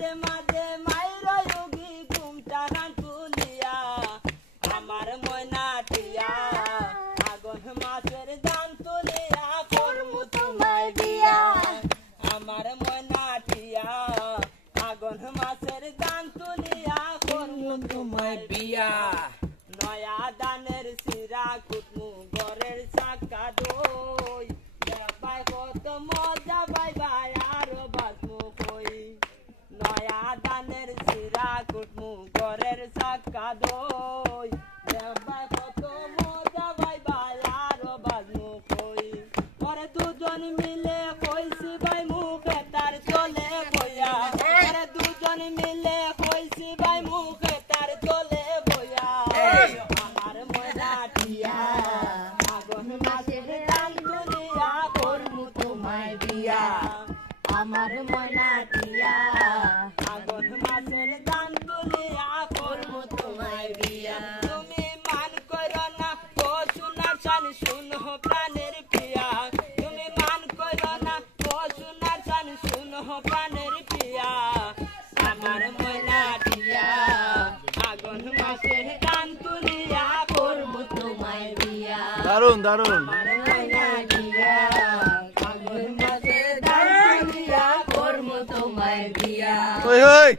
মাঝে মাঝে মাইরা যোগী ঘুমটা কান তুলিয়া আমার ময়না টিয়া আগুন মাছের দান তুলিয়া করমু তোমায় বিয়া আমার ময়না টিয়া আগুন মাছের দান তুলিয়া করমু তোমায় বিয়া নয়া দানের সিরা কুটমু ঘরের চাকা দই বাই কত মজা বাই বাই আরো বাজমু কই নয়া দানের সিরা কুটমু ঘরের চাকা দই বাই কত মজা বাই বাই আরো বাজমু কই পরে দুজন মিলে কইছি ভাই মুখে তার চলে বইয়া পরে দুজন মিলে কইছি ভাই মুখে তার চলে বইয়া আমার ময়না টিয়া আগুন মাছের দান তুলিয়া করমু তোমায় বিয়া আমার ময়না টিয়া আগুন মাছের দান তুলিয়া করমু তোমায় বিয়া তুমি মান করো না ও সোনার চান শুনো প্রাণের প্রিয়া তুমি মান করো না ও সোনার চান শুনো প্রাণের প্রিয়া আমার ময়না টিয়া আগুন মাছের দান তুলিয়া করমু তোমায় বিয়া দারুণ দারুণ আমার ময়না টিয়া আগুন মাছের দান তুলিয়া করমু তোমায় বিয়া ওই ওই